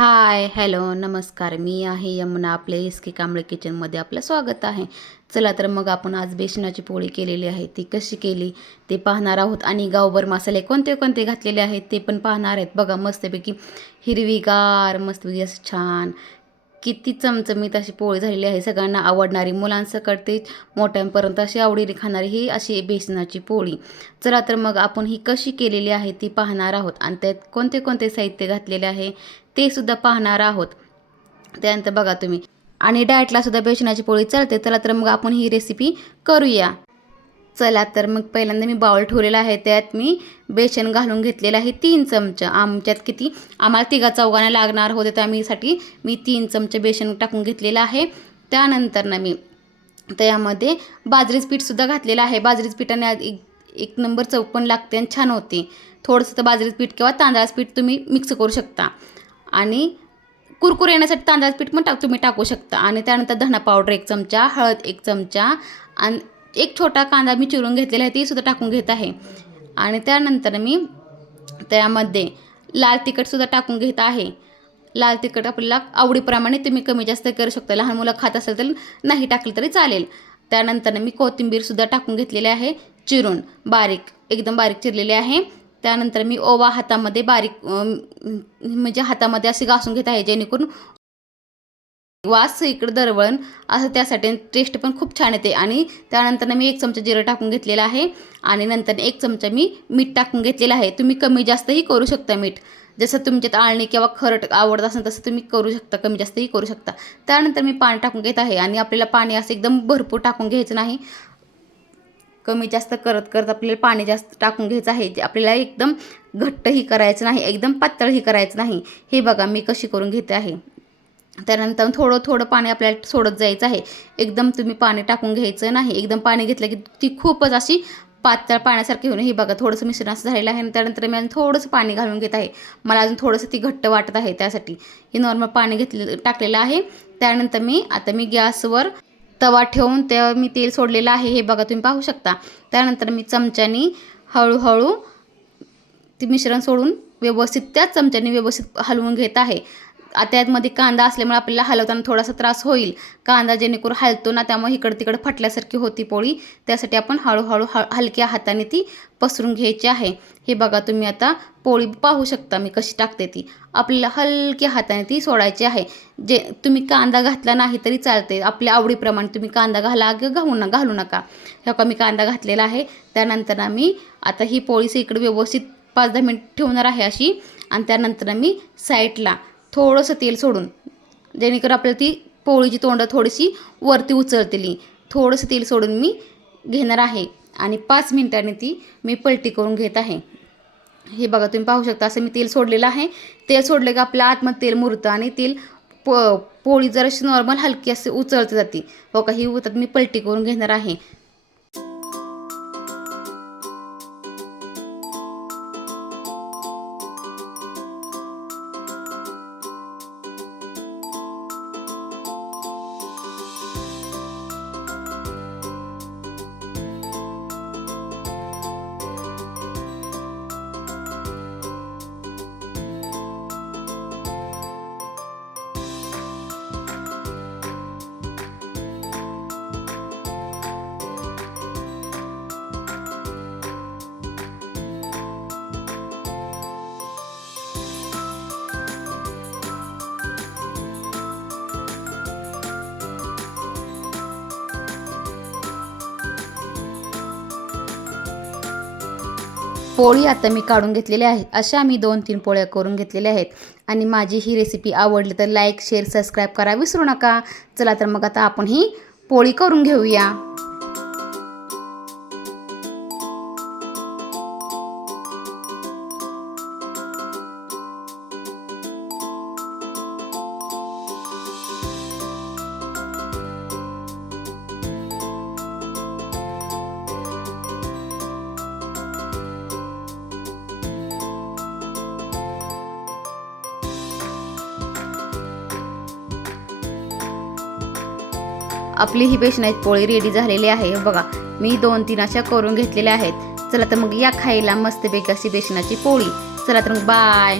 Hi hello नमस्कार. मी आहे यमुना. आपल्या एस.के. कांबळे किचनमध्ये आपलं स्वागत आहे. चला तर मग आपण आज बेसनाची पोळी केलेली आहे, ती कशी केली ते पाहणार आहोत आणि गावभर मसाले कोणते कोणते घातलेले आहेत ते पण पाहणार आहेत. बघा मस्तपैकी हिरवीगार मस्तपैकी असं छान किती चमचमीत अशी पोळी झालेली आहे. सगळ्यांना आवडणारी, मुलांसकट ते मोठ्यांपर्यंत अशी आवडीने खाणारी ही अशी बेसनाची पोळी. चला तर मग आपण ही कशी केलेली आहे ती पाहणार आहोत आणि त्यात कोणते कोणते साहित्य घातलेले आहे ते सुद्धा पाहणार आहोत. त्यानंतर बघा तुम्ही आणि डाएटला सुद्धा बेसनाची पोळी चालते. चला तर मग आपण ही रेसिपी करूया. चला तर मग पहिल्यांदा मी बाउल ठेवलेला आहे, त्यात मी बेसन घालून घेतलेलं आहे 3 चमचे. आमच्यात किती आम्हाला तिघा चौघांना लागणार होते त्यासाठी मी 3 चमचे बेसन टाकून घेतलेलं आहे. त्यानंतर ना मी त्यामध्ये बाजरीचं पीठसुद्धा घातलेलं आहे. बाजरीचं पीठाने एक नंबर चव पण लागते आणि छान होते. थोडंसं तर बाजरीचं पीठ किंवा तांदळाचं पीठ तुम्ही मिक्स करू शकता आणि कुरकुर येण्यासाठी तांदळाचं पीठ पण तुम्ही टाकू शकता. आणि त्यानंतर धना पावडर 1 चमचा, हळद 1 चमचा आणि एक छोटा कांदा मी चिरून घेतलेला आहे, ते सुद्धा टाकून घेत आहे. आणि त्यानंतर मी त्यामध्ये लाल तिखटसुद्धा टाकून घेत आहे. लाल तिखट आपल्याला आवडीप्रमाणे तुम्ही कमी जास्त करू शकता. लहान मुलं खात असेल तर नाही टाकलं तरी चालेल. त्यानंतर मी कोथिंबीरसुद्धा टाकून घेतलेली आहे चिरून, एकदम बारीक चिरलेली आहे. त्यानंतर मी ओवा हातामध्ये बारीक म्हणजे हातामध्ये असे घासून घेत आहे, जेणेकरून वास इकडं दरवळण असं त्यासाठी टेस्ट पण खूप छान येते. आणि त्यानंतर मी 1 चमचा जिरं टाकून घेतलेलं आहे आणि नंतर 1 चमचा मी मीठ टाकून घेतलेलं आहे. तुम्ही कमी जास्तही करू शकता मीठ, जसं तुमच्यात आळणी किंवा खरट आवडत असेल तसं तुम्ही करू शकता, कमी जास्तही करू शकता. त्यानंतर मी पाणी टाकून घेत आहे आणि आपल्याला पाणी असं एकदम भरपूर टाकून घ्यायचं नाही, कमी जास्त करत करत आपल्याला पाणी जास्त टाकून घ्यायचं आहे. जे आपल्याला एकदम घट्टही करायचं नाही, एकदम पातळही करायचं नाही. हे बघा मी कशी करून घेते आहे. त्यानंतर थोडं थोडं पाणी आपल्याला सोडत जायचं आहे. एकदम तुम्ही पाणी टाकून घ्यायचं नाही. एकदम पाणी घेतलं की ती खूपच अशी पातळ पाण्यासारखी होईल. हे बघा थोडंसं मिश्रण असं झालेलं आहे आणि त्यानंतर मी अजून थोडंसं पाणी घालून घेत आहे. मला अजून थोडंसं ती घट्ट वाटत आहे, त्यासाठी हे नॉर्मल पाणी टाकलेलं आहे. त्यानंतर मी गॅसवर तवा ठेवून त्यावर मी तेल सोडलेलं आहे, हे बघा तुम्ही पाहू शकता. त्यानंतर मी चमच्यानी हळूहळू ते मिश्रण सोडून त्याच चमच्याने व्यवस्थित हलवून घेत आहे. त्यामध्ये कांदा असल्यामुळे आपल्याला हलवताना थोडासा त्रास होईल. कांदा जेणेकरून हलतो ना, त्यामुळे इकडं तिकडं फटल्यासारखी होती पोळी. त्यासाठी आपण हळूहळू हलक्या हाताने ती पसरून घ्यायची आहे. हे बघा तुम्ही आता पोळी पाहू शकता मी कशी टाकते ती. आपल्याला हलक्या हाताने ती सोडायची आहे. जे तुम्ही कांदा घातला नाही तरी चालते, आपल्या आवडीप्रमाणे तुम्ही कांदा घालू नका. हे का मी कांदा घातलेला आहे. त्यानंतर मी आता ही पोळीचं इकडे व्यवस्थित 5-10 मिनिट ठेवणार आहे अशी. आणि त्यानंतर मी साईडला थोडंसं तेल सोडून, जेणेकरून आपल्याला ती पोळीची तोंड थोडीशी वरती उचलतेली, थोडंसं तेल सोडून मी घेणार आहे आणि 5 मिनिटांनी ती मी पलटी करून घेत आहे. हे बघा तुम्ही पाहू शकता, असं मी तेल सोडलेलं आहे. तेल सोडलं की आपल्या आतमध्ये तेल मुरतं आणि पोळी जराशी नॉर्मल हलकी असे उचलते जाते. बघा ही उतरत मी पलटी करून घेणार आहे. पोळी आता मी काढून घेतलेली आहे. अशा मी 2-3 पोळ्या करून घेतलेल्या आहेत. आणि माझी ही रेसिपी आवडली तर लाईक, शेअर, सबस्क्राईब करा विसरू नका. चला तर मग आता आपण ही पोळी करून घेऊया. आपली ही बेसनाची पोळी रेडी झालेली आहे. बघा मी 2-3 अशा करून घेतलेल्या आहेत. चला तर मग या खायला मस्तपैकी अशी बेसनाची पोळी. चला तर मग बाय.